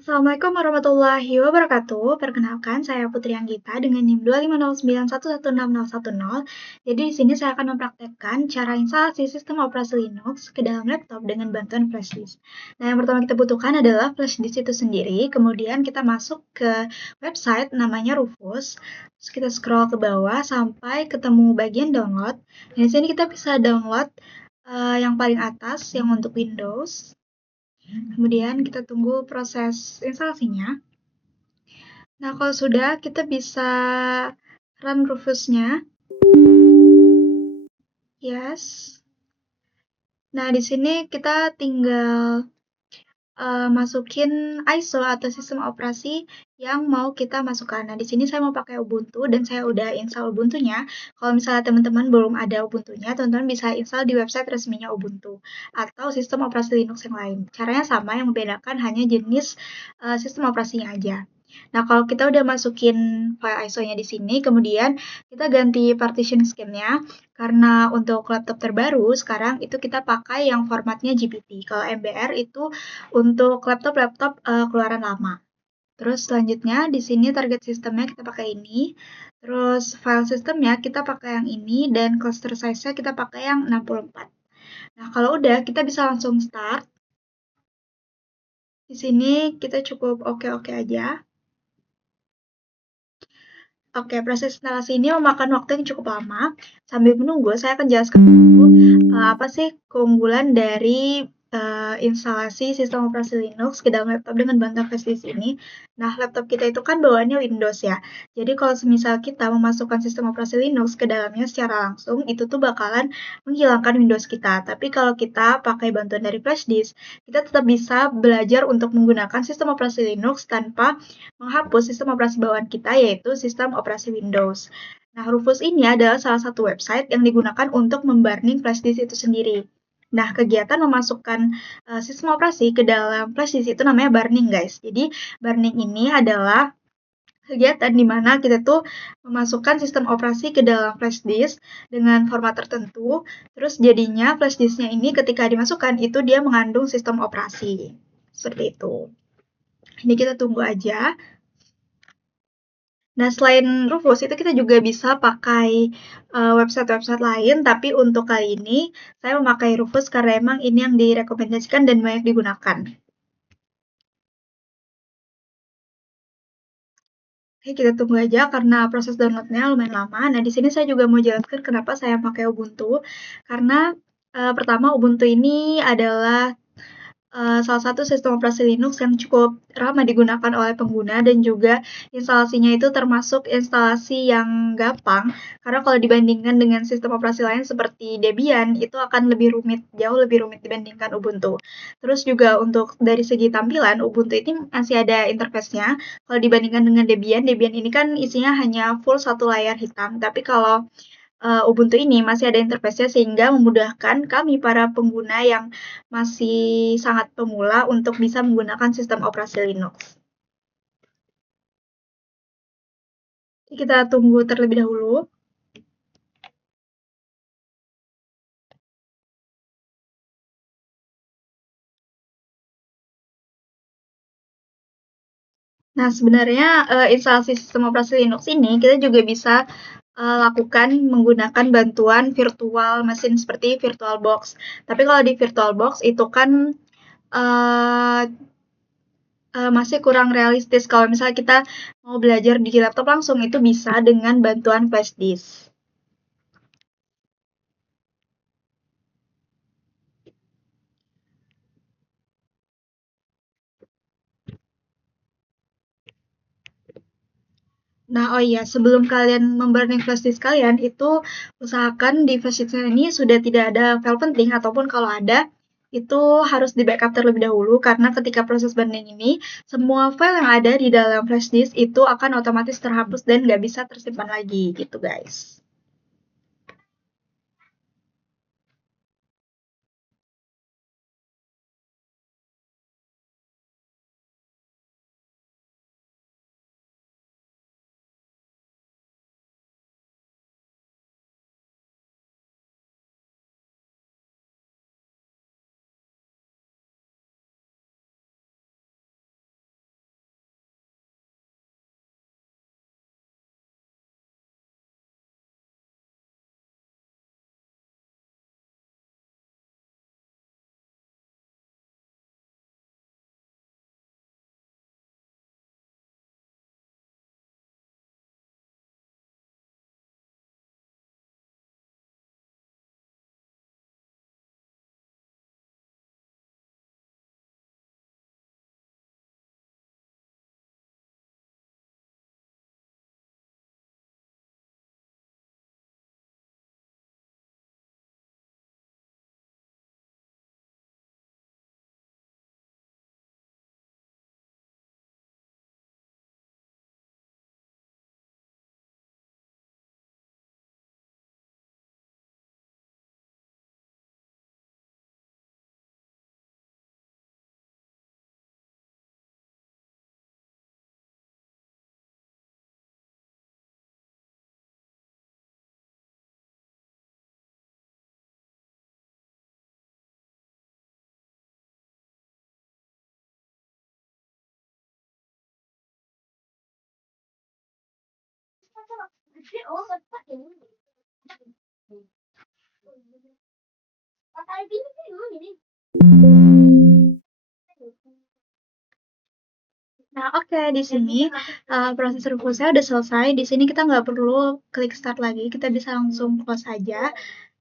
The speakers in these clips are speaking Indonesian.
Assalamualaikum warahmatullahi wabarakatuh. Perkenalkan, saya Putri Anggita dengan NIM 25091116010. Jadi di sini saya akan mempraktekkan cara instalasi sistem operasi Linux ke dalam laptop dengan bantuan flash disk. Nah, yang pertama kita butuhkan adalah flash disk itu sendiri. Kemudian kita masuk ke website namanya Rufus. Terus kita scroll ke bawah sampai ketemu bagian download. Dan di sini kita bisa download yang paling atas yang untuk Windows. Kemudian kita tunggu proses instalasinya. Nah, kalau sudah, kita bisa run Rufusnya. Yes. Nah, di sini kita tinggal masukin ISO atau sistem operasi yang mau kita masukkan. Nah, di sini saya mau pakai Ubuntu dan saya udah install Ubuntunya. Kalau misalnya teman-teman belum ada Ubuntunya, teman-teman bisa install di website resminya Ubuntu atau sistem operasi Linux yang lain. Caranya sama, yang membedakan hanya jenis sistem operasinya aja. Nah, kalau kita udah masukin file ISO-nya di sini, kemudian kita ganti partition scheme-nya. Karena untuk laptop terbaru, sekarang itu kita pakai yang formatnya GPT. Kalau MBR itu untuk laptop-laptop keluaran lama. Terus selanjutnya di sini target sistemnya kita pakai ini. Terus file sistemnya kita pakai yang ini dan cluster size-nya kita pakai yang 64. Nah, kalau udah kita bisa langsung start. Di sini kita cukup oke-oke aja. Oke, proses instalasi ini memakan waktu yang cukup lama. Sambil menunggu, saya akan jelaskan dulu apa sih keunggulan dari instalasi sistem operasi Linux ke dalam laptop dengan bantuan flash disk ini. Nah, laptop kita itu kan bawaannya Windows ya. Jadi kalau semisal kita memasukkan sistem operasi Linux ke dalamnya secara langsung, itu tuh bakalan menghilangkan Windows kita. Tapi kalau kita pakai bantuan dari flash disk, kita tetap bisa belajar untuk menggunakan sistem operasi Linux tanpa menghapus sistem operasi bawaan kita, yaitu sistem operasi Windows. Nah, Rufus ini adalah salah satu website yang digunakan untuk memburning flash disk itu sendiri. Nah, kegiatan memasukkan sistem operasi ke dalam flash disk itu namanya burning, guys. Jadi, burning ini adalah kegiatan di mana kita tuh memasukkan sistem operasi ke dalam flash disk dengan format tertentu, terus jadinya flash disknya ini ketika dimasukkan itu dia mengandung sistem operasi. Seperti itu. Ini kita tunggu aja. Nah, selain Rufus, itu kita juga bisa pakai website-website lain, tapi untuk kali ini saya memakai Rufus karena emang ini yang direkomendasikan dan banyak digunakan. Oke, kita tunggu aja karena proses downloadnya lumayan lama. Nah, di sini saya juga mau jelaskan kenapa saya pakai Ubuntu. Karena pertama, Ubuntu ini adalah salah satu sistem operasi Linux yang cukup ramah digunakan oleh pengguna dan juga instalasinya itu termasuk instalasi yang gampang, karena kalau dibandingkan dengan sistem operasi lain seperti Debian, itu akan lebih rumit, jauh lebih rumit dibandingkan Ubuntu. Terus juga untuk dari segi tampilan, Ubuntu ini masih ada interface-nya. Kalau dibandingkan dengan Debian, Debian ini kan isinya hanya full satu layar hitam, tapi kalau Ubuntu ini masih ada interface-nya sehingga memudahkan kami para pengguna yang masih sangat pemula untuk bisa menggunakan sistem operasi Linux. Kita tunggu terlebih dahulu. Nah, sebenarnya instalasi sistem operasi Linux ini kita juga bisa lakukan menggunakan bantuan virtual mesin seperti VirtualBox. Tapi kalau di VirtualBox itu kan uh, masih kurang realistis. Kalau misalnya kita mau belajar di laptop langsung, itu bisa dengan bantuan flash disk. Nah, oh iya, sebelum kalian memburning flash disk kalian, itu usahakan di flash disk ini sudah tidak ada file penting, ataupun kalau ada, itu harus di backup terlebih dahulu, karena ketika proses burning ini, semua file yang ada di dalam flash disk itu akan otomatis terhapus dan nggak bisa tersimpan lagi, gitu guys. Nah, oke, di sini proses refreshnya udah selesai. Di sini kita nggak perlu klik start lagi, kita bisa langsung close aja.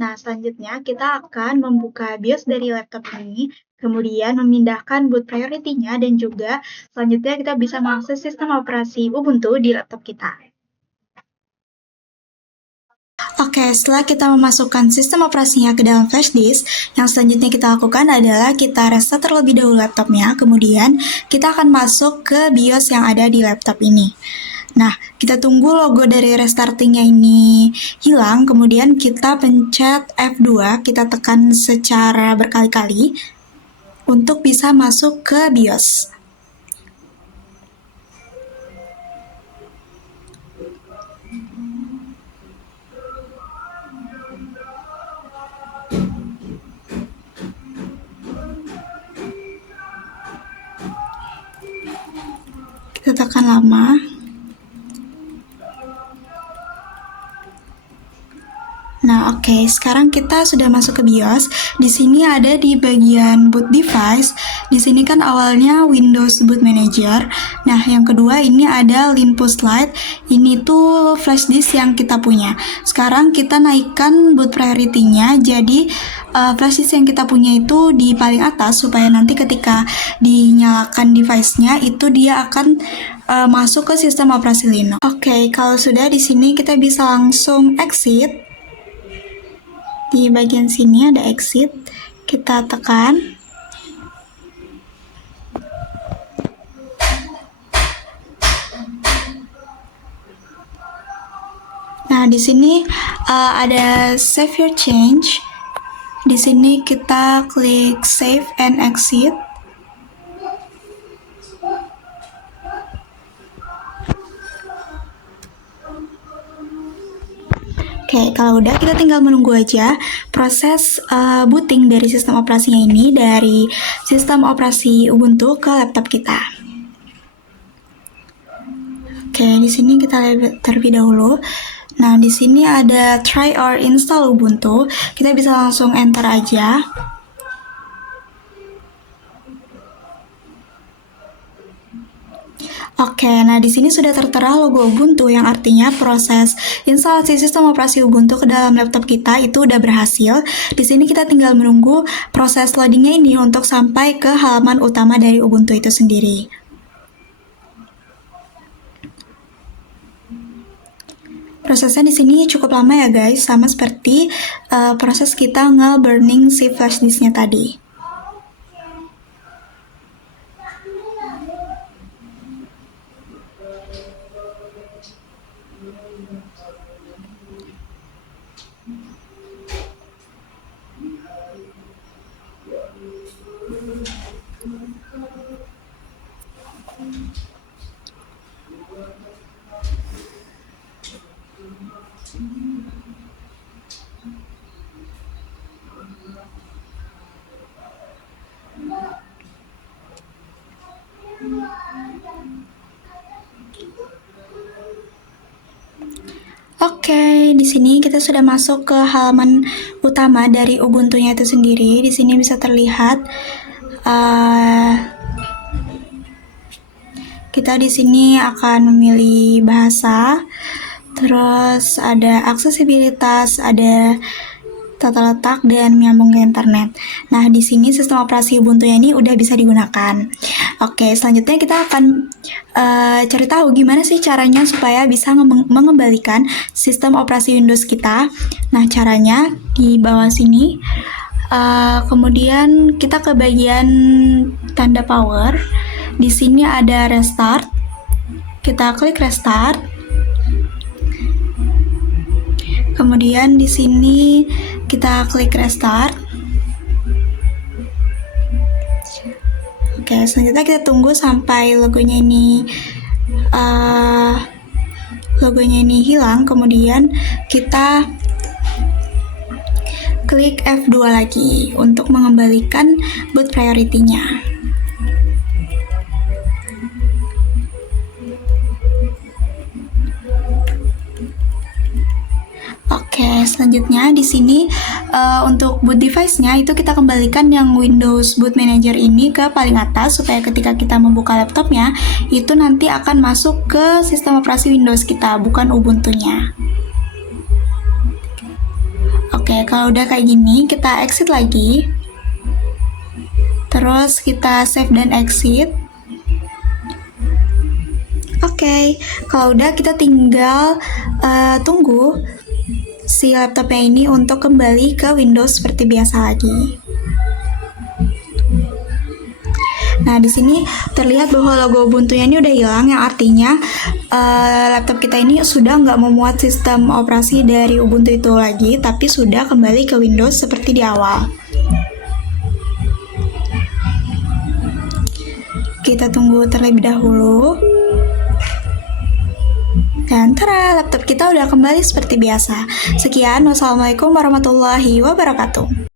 Nah, selanjutnya kita akan membuka BIOS dari laptop ini, kemudian memindahkan boot priority-nya, dan juga selanjutnya kita bisa mengakses sistem operasi Ubuntu di laptop kita. Oke, setelah kita memasukkan sistem operasinya ke dalam flash disk, yang selanjutnya kita lakukan adalah kita restart terlebih dahulu laptopnya, kemudian kita akan masuk ke BIOS yang ada di laptop ini. Nah, kita tunggu logo dari restartingnya ini hilang, kemudian kita pencet F2, kita tekan secara berkali-kali untuk bisa masuk ke BIOS. Kita tekan lama. Nah, oke, sekarang kita sudah masuk ke BIOS. Di sini ada di bagian boot device. Di sini kan awalnya Windows Boot Manager. Nah, yang kedua ini ada Linpus Lite. Ini tuh flash disk yang kita punya. Sekarang kita naikkan boot priority-nya. Jadi flash disk yang kita punya itu di paling atas supaya nanti ketika dinyalakan device-nya itu dia akan masuk ke sistem operasi Linux. Oke, kalau sudah di sini kita bisa langsung exit. Di bagian sini ada exit, kita tekan. Nah, di sini ada save your change. Di sini kita klik save and exit. Oke, kalau udah kita tinggal menunggu aja proses booting dari sistem operasinya ini dari sistem operasi Ubuntu ke laptop kita. Oke, di sini kita lihat terlebih dahulu. Nah, di sini ada try or install Ubuntu. Kita bisa langsung enter aja. Oke, nah di sini sudah tertera logo Ubuntu yang artinya proses instalasi sistem operasi Ubuntu ke dalam laptop kita itu udah berhasil. Di sini kita tinggal menunggu proses loadingnya ini untuk sampai ke halaman utama dari Ubuntu itu sendiri. Prosesnya di sini cukup lama ya guys, sama seperti proses kita nge-burning si flash disknya tadi. Oke, di sini kita sudah masuk ke halaman utama dari Ubuntu-nya itu sendiri. Di sini bisa terlihat kita di sini akan memilih bahasa, terus ada aksesibilitas, ada tata letak, dan menyambung ke internet. Nah, di sini sistem operasi Ubuntu-nya ini udah bisa digunakan. Oke, selanjutnya kita akan cari tahu gimana sih caranya supaya bisa mengembalikan sistem operasi Windows kita. Nah, caranya di bawah sini. Kemudian kita ke bagian tanda power. Di sini ada restart. Kita klik restart. Kemudian di sini kita klik restart. Oke, selanjutnya kita tunggu sampai logonya ini hilang. Kemudian kita klik F2 lagi untuk mengembalikan boot priority-nya. selanjutnya di sini untuk boot device-nya itu kita kembalikan yang Windows Boot Manager ini ke paling atas supaya ketika kita membuka laptopnya itu nanti akan masuk ke sistem operasi Windows kita, bukan Ubuntu-nya. Oke, kalau udah kayak gini kita exit lagi. Terus kita save dan exit. Oke, kalau udah kita tinggal tunggu si laptopnya ini untuk kembali ke Windows seperti biasa lagi. Nah, di sini terlihat bahwa logo Ubuntu-nya ini udah hilang, yang artinya laptop kita ini sudah nggak memuat sistem operasi dari Ubuntu itu lagi, tapi sudah kembali ke Windows seperti di awal. Kita tunggu terlebih dahulu. Dan tara, laptop kita udah kembali seperti biasa. Sekian, wassalamualaikum warahmatullahi wabarakatuh.